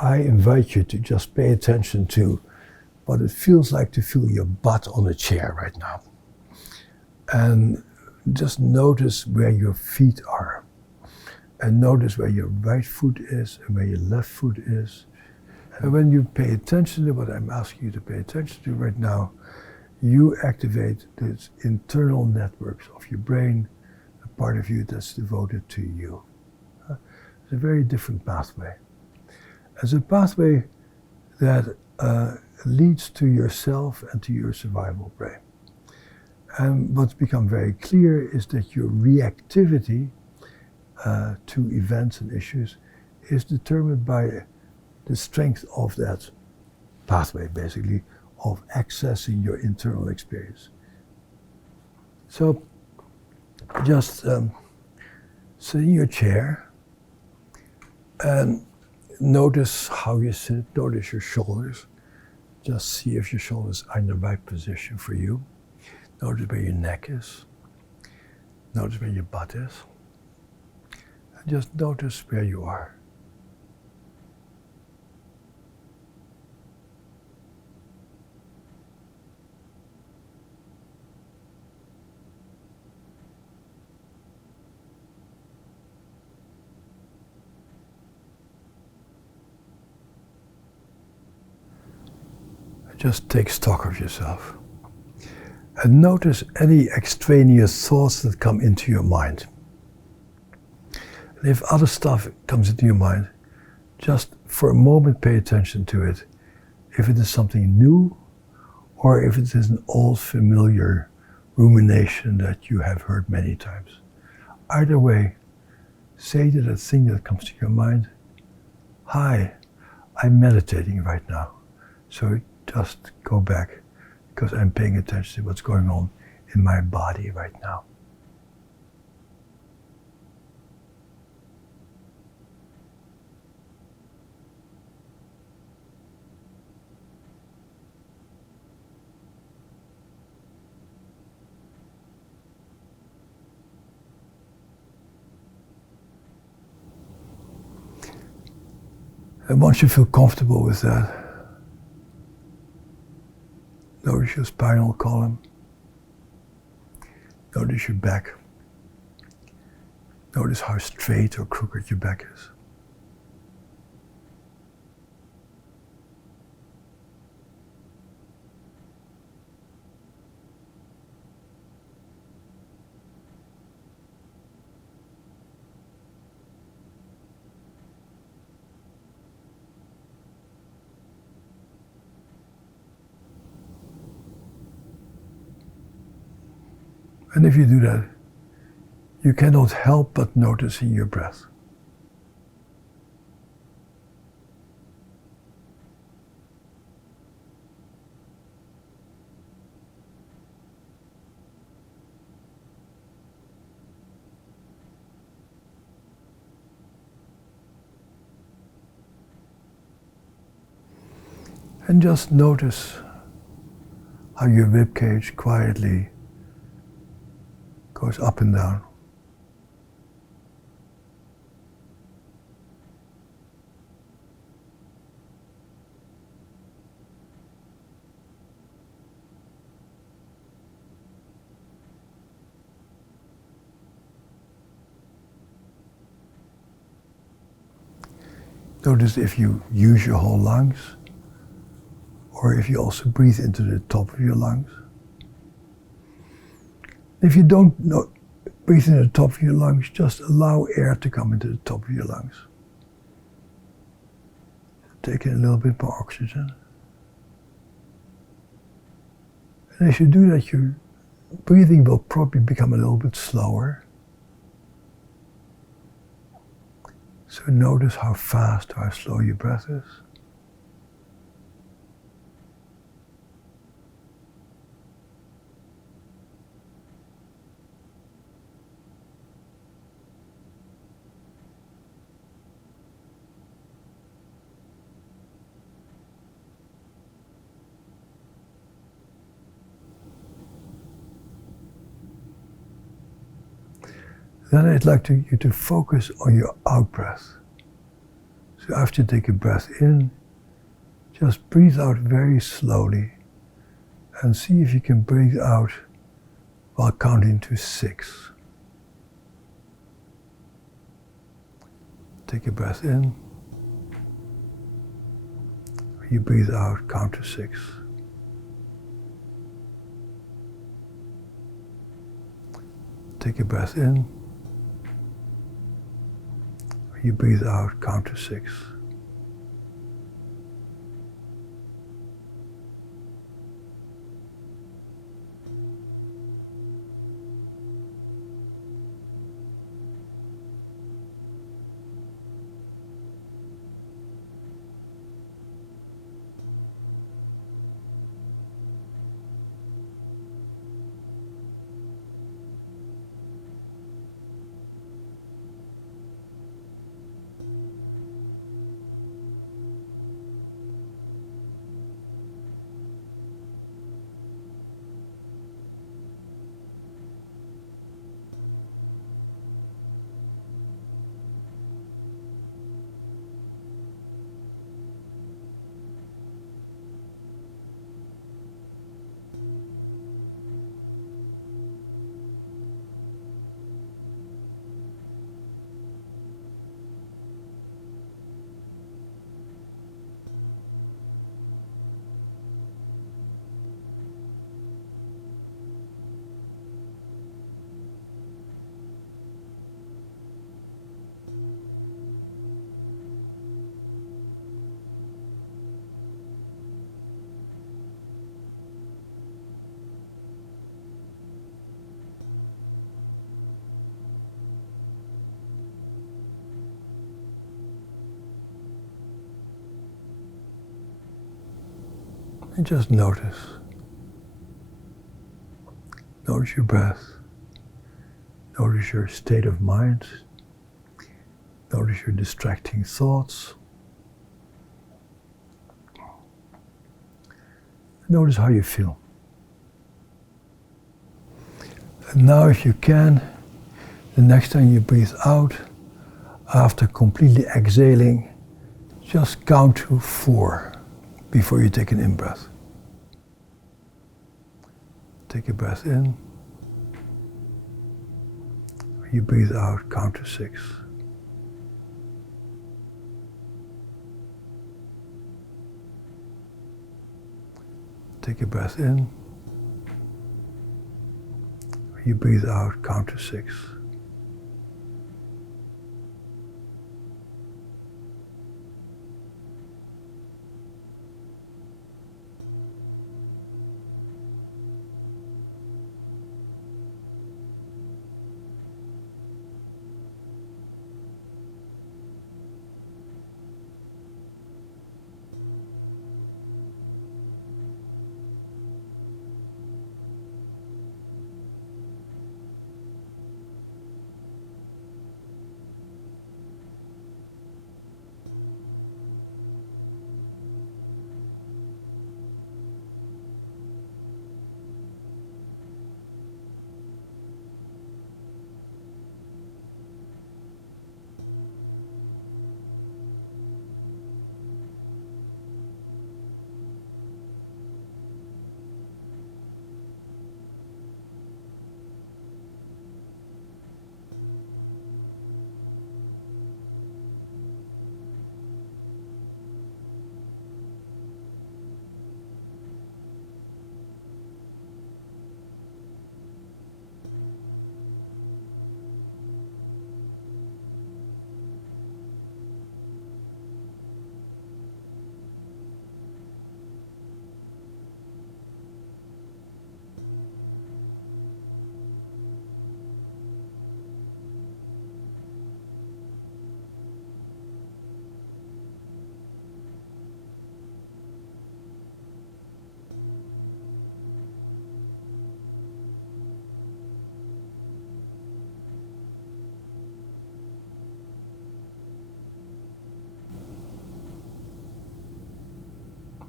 I invite you to just pay attention to what it feels like to feel your butt on a chair right now. And just notice where your feet are. And notice where your right foot is and where your left foot is. And when you pay attention to what I'm asking you to pay attention to right now, you activate these internal networks of your brain, a part of you that's devoted to you. It's a very different pathway. It's a pathway that leads to yourself and to your survival brain. And what's become very clear is that your reactivity to events and issues is determined by the strength of that pathway, basically, of accessing your internal experience. So just sit in your chair and notice how you sit, notice your shoulders. Just see if your shoulders are in the right position for you. Notice where your neck is. Notice where your butt is. And just notice where you are. Just take stock of yourself. And notice any extraneous thoughts that come into your mind. And if other stuff comes into your mind, just for a moment pay attention to it. If it is something new, or if it is an old familiar rumination that you have heard many times. Either way, say to that thing that comes to your mind, "Hi, I'm meditating right now." So just go back, because I'm paying attention to what's going on in my body right now. And once you feel comfortable with that, notice your spinal column. Notice your back. Notice how straight or crooked your back is. And if you do that, you cannot help but noticing your breath. And just notice how your ribcage quietly goes up and down. Notice if you use your whole lungs, or if you also breathe into the top of your lungs. If you don't breathe into the top of your lungs, just allow air to come into the top of your lungs. Take in a little bit more oxygen. And as you do that, your breathing will probably become a little bit slower. So notice how fast or how slow your breath is. Then I'd like you to focus on your out breath. So after you take a breath in, just breathe out very slowly and see if you can breathe out while counting to 6. Take a breath in. You breathe out, count to 6. Take a breath in. You breathe out, count to 6. And just notice. Notice your breath. Notice your state of mind. Notice your distracting thoughts. Notice how you feel. And now if you can, the next time you breathe out, after completely exhaling, just count to 4 before you take an in-breath. Take a breath in. You breathe out, count to 6. Take a breath in. You breathe out, count to 6.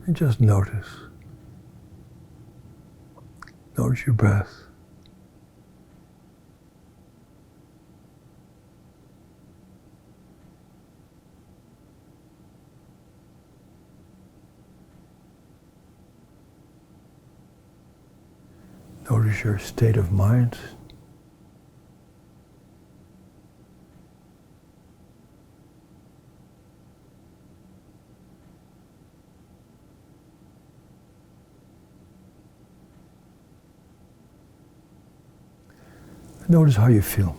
And just notice. Notice your breath. Notice your state of mind. Notice how you feel.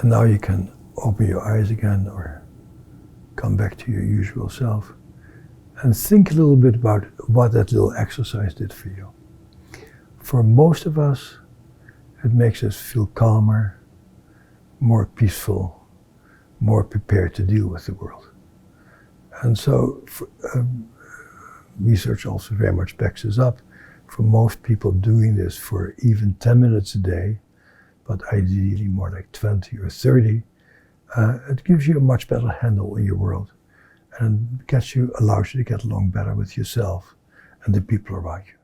And now you can open your eyes again or come back to your usual self and think a little bit about what that little exercise did for you. For most of us, it makes us feel calmer, more peaceful, more prepared to deal with the world. And so research also very much backs this up. For most people, doing this for even 10 minutes a day, but ideally more like 20 or 30, it gives you a much better handle on your world and allows you to get along better with yourself and the people around you.